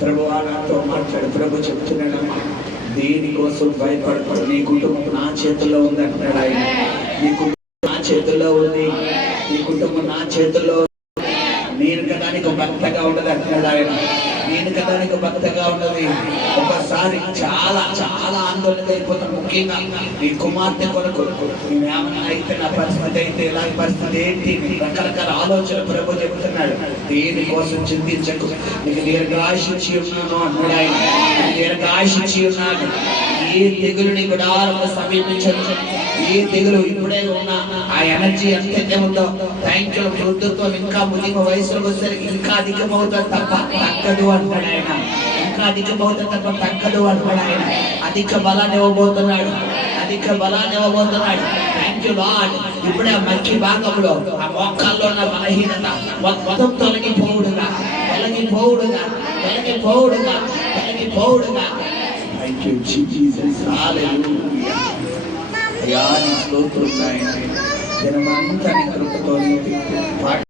ప్రభువా నాతో మాట్లాడు. ప్రభు చెప్తున్నాడు, దేనికోసం భయపడతాడు, నీ కుటుంబం నా చేతుల్లో ఉంది అంటున్నాడు ఆయన. నీ కుటుంబం నా చేతుల్లో ఉంది, నీ కుటుంబం నా చేతుల్లో. నేను కదా నీకు భక్తగా ఉండదు అంటున్నాడు ఆయన. నేను కదా నీకు భక్తగా ఉన్నది. ఒకసారి చాలా చాలా ఆందోళన అయిపోతాం. ముఖ్యంగా నీ కుమార్తె కొరకు నేనేమన్నా అయితే, నా పరిస్థితి అయితే, ఇలాంటి పరిస్థితి ఏంటి, రకరకాల ఆలోచన ప్రభు చెబుతున్నాడు. దేనికోసం చింతించకు, నీకు దీర్ఘాయుష్షు ఇచ్చి ఉన్నాను అన్నాడు ఆయన. దీర్ఘాయుష్షు ఇచ్చి ఉన్నాను. ఏ తెగులు నీ గుడారంలో సమీపించదు. ఏ తెగులు ఇప్పుడే ఉన్నా ఆ ఎనర్జీ ఎంత ఉందో, థ్యాంక్యూ. వృద్ధత్వం ఇంకా ముదిమ వయసులోకి వచ్చేసరికి ఇంకా అధికమవుతుంది తప్ప తగ్గదు అంటాడు ఆయన. ఇంకా అధికమవుతుంది తప్ప తగ్గదు అంటాడు ఆయన. అధిక బలాన్ని ఇవ్వబోతున్నాడు, అధిక బలాన్ని ఇవ్వబోతున్నాడు. Thank you lord. ఇప్పుడే ఆ మధ్య భాగంలో ఆ మోకాల్లో ఉన్న బలహీనత మొత్తం తొలగిపోవుడుగా, తొలగిపోవుడుగా, తొలగిపోవుడుగా, తొలగిపోవుడుగా. Thank you Jesus. హల్లెలూయా. స్తోత్రం నాయనా. దినమంతా నీ కృపతో